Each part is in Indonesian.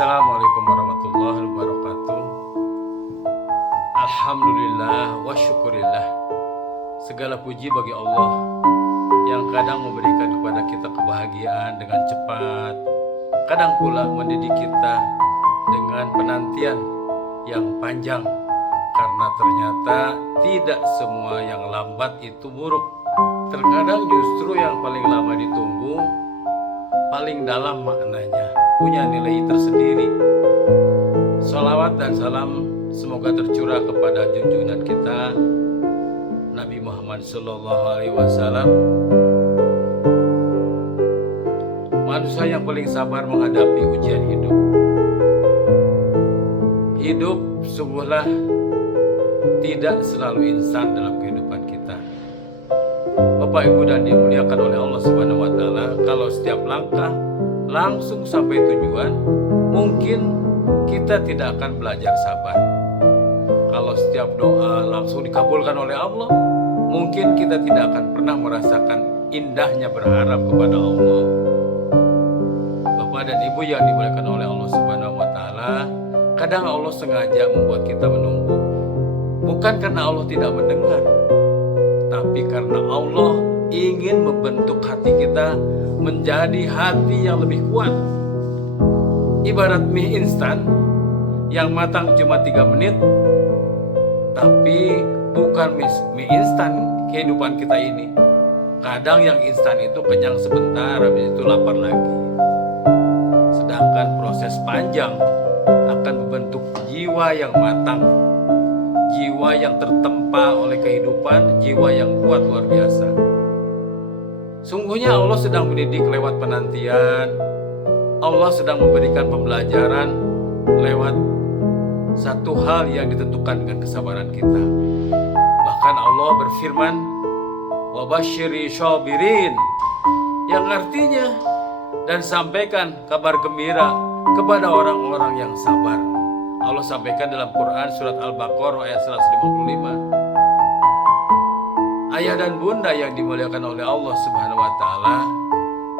Assalamualaikum warahmatullahi wabarakatuh. Alhamdulillah wa syukurillah. Segala puji bagi Allah yang kadang memberikan kepada kita kebahagiaan dengan cepat, kadang pula mendidik kita dengan penantian yang panjang. Karena ternyata tidak semua yang lambat itu buruk. Terkadang justru yang paling lama ditunggu paling dalam maknanya, punya nilai tersendiri. Salawat dan salam semoga tercurah kepada junjungan kita Nabi Muhammad SAW, manusia yang paling sabar menghadapi ujian hidup. Hidup sungguhlah tidak selalu instan dalam kehidupan kita. Bapak Ibu dan dimuliakan oleh Allah Subhanahu wa taala, kalau setiap langkah langsung sampai tujuan, mungkin kita tidak akan belajar sabar. Kalau setiap doa langsung dikabulkan oleh Allah, mungkin kita tidak akan pernah merasakan indahnya berharap kepada Allah. Bapak dan Ibu yang dimuliakan oleh Allah Subhanahu wa taala, kadang Allah sengaja membuat kita menunggu. Bukan karena Allah tidak mendengar, tapi karena Allah ingin membentuk hati kita menjadi hati yang lebih kuat. Ibarat mie instan yang matang cuma 3 menit, tapi bukan mie instan kehidupan kita ini. Kadang yang instan itu kenyang sebentar, habis itu lapar lagi. Sedangkan proses panjang akan membentuk jiwa yang matang, jiwa yang tertempa oleh kehidupan, jiwa yang kuat luar biasa. Sungguhnya Allah sedang mendidik lewat penantian. Allah sedang memberikan pembelajaran lewat satu hal yang ditentukan dengan kesabaran kita. Bahkan Allah berfirman, "Wabasyiri syabirin," yang artinya, dan sampaikan kabar gembira kepada orang-orang yang sabar. Allah sampaikan dalam Quran surat Al-Baqarah ayat 155. Ayah dan bunda yang dimuliakan oleh Allah Subhanahu wa taala,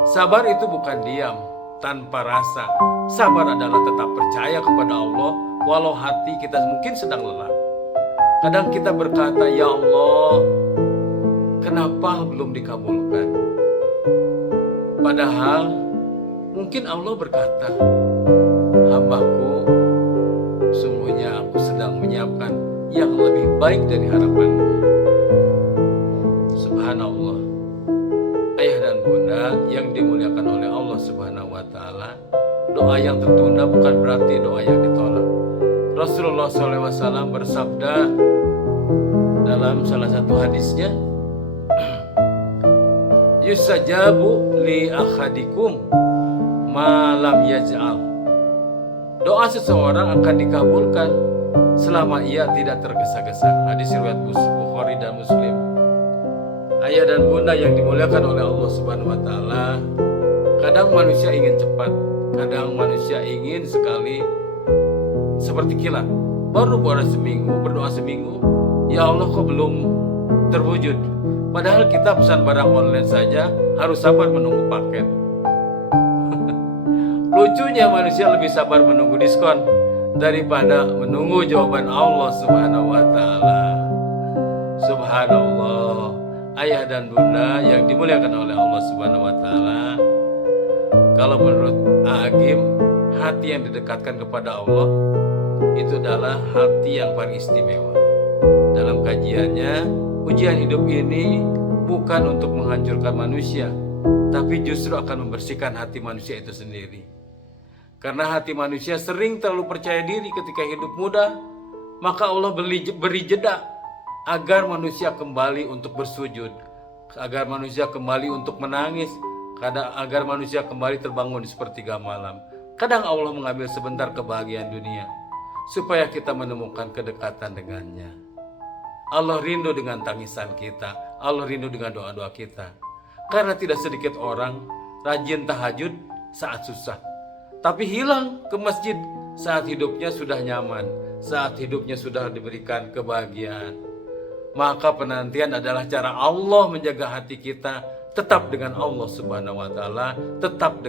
sabar itu bukan diam tanpa rasa. Sabar adalah tetap percaya kepada Allah walau hati kita mungkin sedang lelah. Kadang kita berkata, "Ya Allah, kenapa belum dikabulkan?" Padahal mungkin Allah berkata, "Hambaku, sungguhnya aku sedang menyiapkan yang lebih baik dari harapanmu." Subhanallah. Ayah dan bunda yang dimuliakan oleh Allah Subhanahu wa taala, doa yang tertunda bukan berarti doa yang ditolak. Rasulullah SAW bersabda dalam salah satu hadisnya, "Yusajabu li akhadikum ma lam yaj'al." Doa seseorang akan dikabulkan selama ia tidak tergesa-gesa. Hadis riwayat Bukhari dan Muslim. Ayah dan bunda yang dimuliakan oleh Allah Subhanahu wa taala, kadang manusia ingin cepat, kadang manusia ingin sekali seperti kilat. Baru berdoa seminggu, ya Allah kok belum terwujud. Padahal kita pesan barang online saja harus sabar menunggu paket. Lucunya manusia lebih sabar menunggu diskon daripada menunggu jawaban Allah Subhanahu wa taala. Subhanallah. Ayah dan bunda yang dimuliakan oleh Allah Subhanahu wa taala, kalau menurut Agim, hati yang didekatkan kepada Allah itu adalah hati yang paling istimewa. Dalam kajiannya, ujian hidup ini bukan untuk menghancurkan manusia, tapi justru akan membersihkan hati manusia itu sendiri. Karena hati manusia sering terlalu percaya diri ketika hidup mudah, maka Allah beri jeda agar manusia kembali untuk bersujud, agar manusia kembali untuk menangis, agar manusia kembali terbangun di sepertiga malam. Kadang Allah mengambil sebentar kebahagiaan dunia supaya kita menemukan kedekatan dengannya. Allah rindu dengan tangisan kita, Allah rindu dengan doa-doa kita. Karena tidak sedikit orang rajin tahajud saat susah, tapi hilang ke masjid saat hidupnya sudah nyaman, saat hidupnya sudah diberikan kebahagiaan. Maka penantian adalah cara Allah menjaga hati kita tetap dengan Allah Subhanahu wa taala, tetap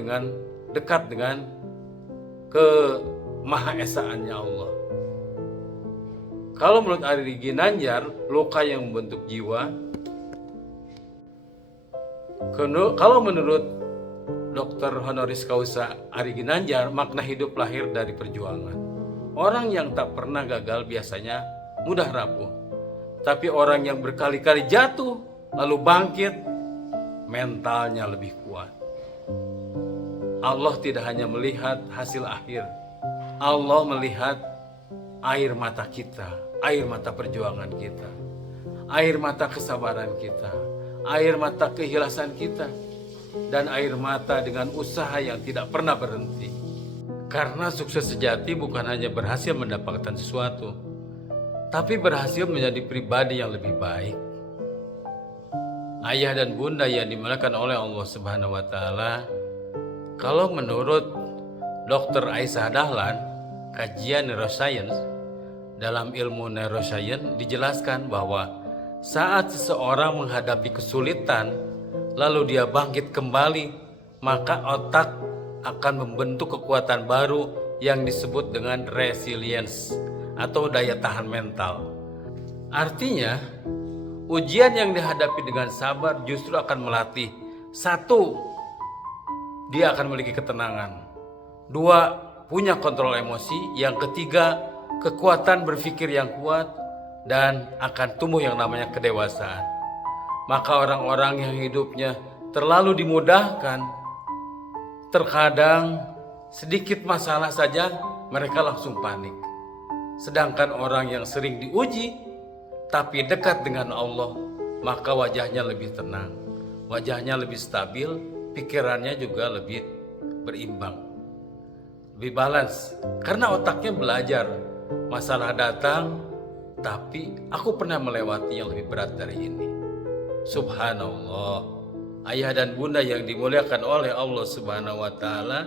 dekat dengan ke Maha Esaannya Allah. Kalau menurut Ari Ginanjar, luka yang membentuk jiwa. Kalau menurut Dr. Honoris Causa Ari Ginanjar, makna hidup lahir dari perjuangan. Orang yang tak pernah gagal biasanya mudah rapuh. Tapi orang yang berkali-kali jatuh lalu bangkit, mentalnya lebih kuat. Allah tidak hanya melihat hasil akhir, Allah melihat air mata kita, air mata perjuangan kita, air mata kesabaran kita, air mata keikhlasan kita, dan air mata dengan usaha yang tidak pernah berhenti. Karena sukses sejati bukan hanya berhasil mendapatkan sesuatu, tapi berhasil menjadi pribadi yang lebih baik. Ayah dan bunda yang dimuliakan oleh Allah Subhanahu wa Ta'ala, kalau menurut Dr. Aisyah Dahlan, kajian neuroscience, dalam ilmu neuroscience dijelaskan bahwa saat seseorang menghadapi kesulitan lalu dia bangkit kembali, maka otak akan membentuk kekuatan baru yang disebut dengan resilience atau daya tahan mental. Artinya, ujian yang dihadapi dengan sabar justru akan melatih: satu, dia akan memiliki ketenangan; dua, punya kontrol emosi; yang ketiga, kekuatan berpikir yang kuat; dan akan tumbuh yang namanya kedewasaan. Maka orang-orang yang hidupnya terlalu dimudahkan, terkadang sedikit masalah saja mereka langsung panik. Sedangkan orang yang sering diuji tapi dekat dengan Allah, maka wajahnya lebih tenang, wajahnya lebih stabil, pikirannya juga lebih berimbang, lebih balance. Karena otaknya belajar, masalah datang, tapi aku pernah melewati yang lebih berat dari ini. Subhanallah. Ayah dan bunda yang dimuliakan oleh Allah Subhanahu wa Ta'ala,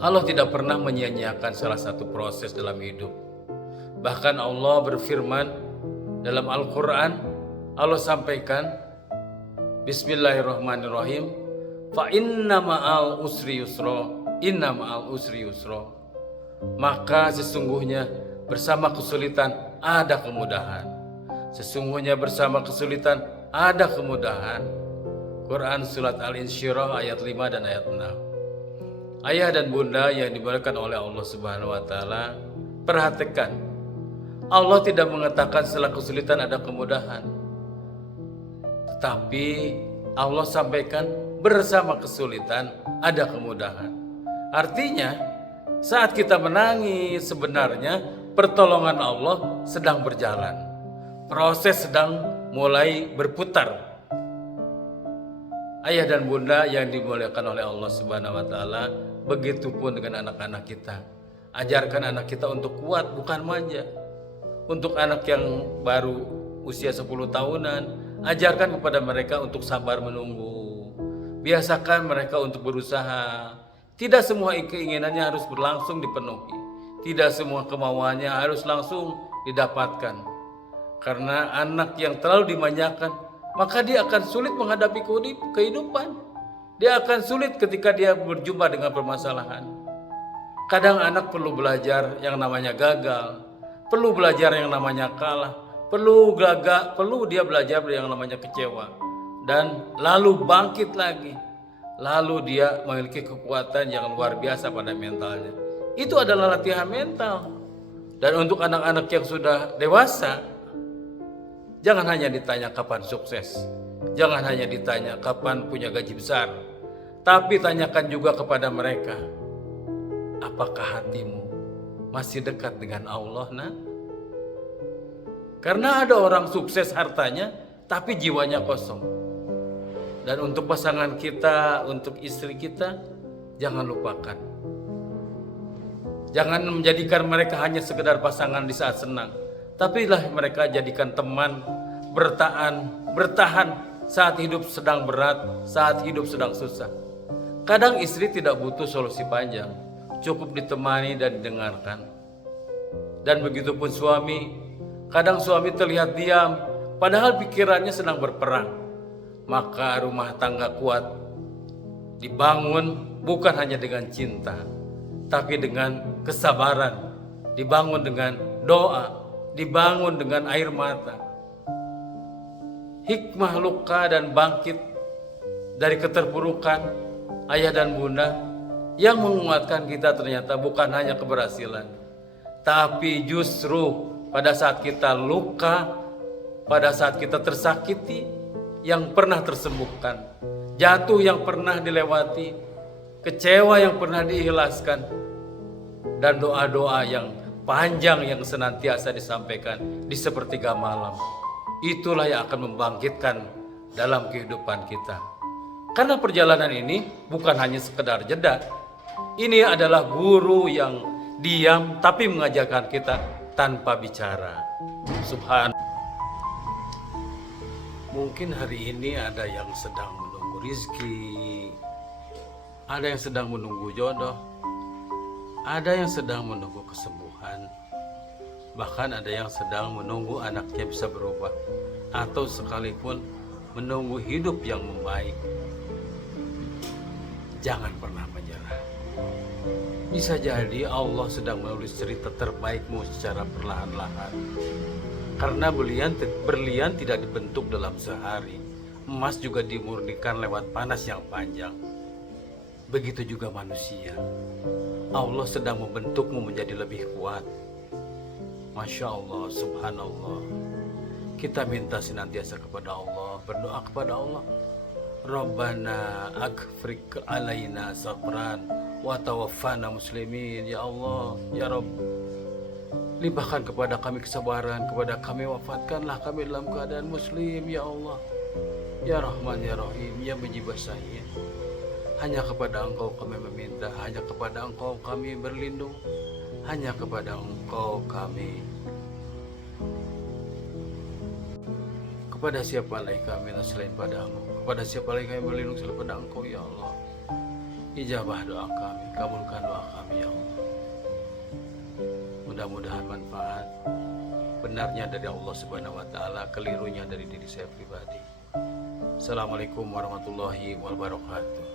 Allah tidak pernah menyia-nyiakan salah satu proses dalam hidup. Bahkan Allah berfirman dalam Al-Quran, Allah sampaikan, Bismillahirrahmanirrahim, fa inna ma'al usri yusra, inna ma'al usri yusra. Maka sesungguhnya bersama kesulitan ada kemudahan. Sesungguhnya bersama kesulitan ada kemudahan. Quran Surat Al-Insyirah ayat 5 dan ayat 6. Ayah dan bunda yang dimuliakan oleh Allah Subhanahu wa Ta'ala, perhatikan, Allah tidak mengatakan setelah kesulitan ada kemudahan, tetapi Allah sampaikan bersama kesulitan ada kemudahan. Artinya saat kita menangis, sebenarnya pertolongan Allah sedang berjalan, proses sedang mulai berputar. Ayah dan bunda yang dimuliakan oleh Allah Subhanahu wa Ta'ala, begitupun dengan anak-anak kita. Ajarkan anak kita untuk kuat, bukan manja. Untuk anak yang baru usia 10 tahunan, ajarkan kepada mereka untuk sabar menunggu. Biasakan mereka untuk berusaha. Tidak semua keinginannya harus berlangsung dipenuhi. Tidak semua kemauannya harus langsung didapatkan. Karena anak yang terlalu dimanjakan, maka dia akan sulit menghadapi kehidupan. Dia akan sulit ketika dia berjumpa dengan permasalahan. Kadang anak perlu belajar yang namanya gagal, perlu belajar yang namanya kalah, perlu dia belajar yang namanya kecewa, dan lalu bangkit lagi. Lalu dia memiliki kekuatan yang luar biasa pada mentalnya. Itu adalah latihan mental. Dan untuk anak-anak yang sudah dewasa, jangan hanya ditanya kapan sukses, jangan hanya ditanya kapan punya gaji besar, tapi tanyakan juga kepada mereka, apakah hatimu masih dekat dengan Allah, nak? Karena ada orang sukses hartanya, tapi jiwanya kosong. Dan untuk pasangan kita, untuk istri kita, jangan lupakan. Jangan menjadikan mereka hanya sekedar pasangan di saat senang, tapi lah mereka jadikan teman, bertahan saat hidup sedang berat, saat hidup sedang susah. Kadang istri tidak butuh solusi panjang, cukup ditemani dan didengarkan. Dan begitupun suami, kadang suami terlihat diam, padahal pikirannya sedang berperang. Maka rumah tangga kuat dibangun bukan hanya dengan cinta, tapi dengan kesabaran, dibangun dengan doa, dibangun dengan air mata. Hikmah luka dan bangkit dari keterpurukan ayah dan bunda yang menguatkan kita ternyata bukan hanya keberhasilan, tapi justru pada saat kita luka, pada saat kita tersakiti, yang pernah tersembuhkan, jatuh yang pernah dilewati, kecewa yang pernah diikhlaskan, dan doa-doa yang panjang yang senantiasa disampaikan di sepertiga malam. Itulah yang akan membangkitkan dalam kehidupan kita. Karena perjalanan ini bukan hanya sekedar jeda. Ini adalah guru yang diam tapi mengajarkan kita tanpa bicara. Subhan. Mungkin hari ini ada yang sedang menunggu rizki, ada yang sedang menunggu jodoh, ada yang sedang menunggu kesembuhan, bahkan ada yang sedang menunggu anaknya bisa berubah, atau sekalipun menunggu hidup yang membaik. Jangan pernah menyerah. Bisa jadi Allah sedang menulis cerita terbaikmu secara perlahan-lahan. Karena berlian tidak dibentuk dalam sehari, emas juga dimurnikan lewat panas yang panjang. Begitu juga manusia. Allah sedang membentukmu menjadi lebih kuat. Masya Allah, subhanallah. Kita minta senantiasa kepada Allah, berdoa kepada Allah. Rabbana aghfir alaina sabran wa tawaffana muslimin. Ya Allah, ya Rabb, limpahkan kepada kami kesabaran, kepada kami wafatkanlah kami dalam keadaan muslim, ya Allah. Ya Rahman, ya Rahim, ya Mujibas Sa'in. Hanya kepada Engkau kami meminta, hanya kepada Engkau kami berlindung, hanya kepada Engkau kami. Kepada siapa lagi kami selain padamu? Kepada siapa lagi kami berlindung selain pada Engkau, ya Allah. Ijabah doa kami, kabulkan doa kami, ya Allah. Mudah-mudahan manfaat. Benarnya dari Allah Subhanahu wa taala, kelirunya dari diri saya pribadi. Assalamualaikum warahmatullahi wabarakatuh.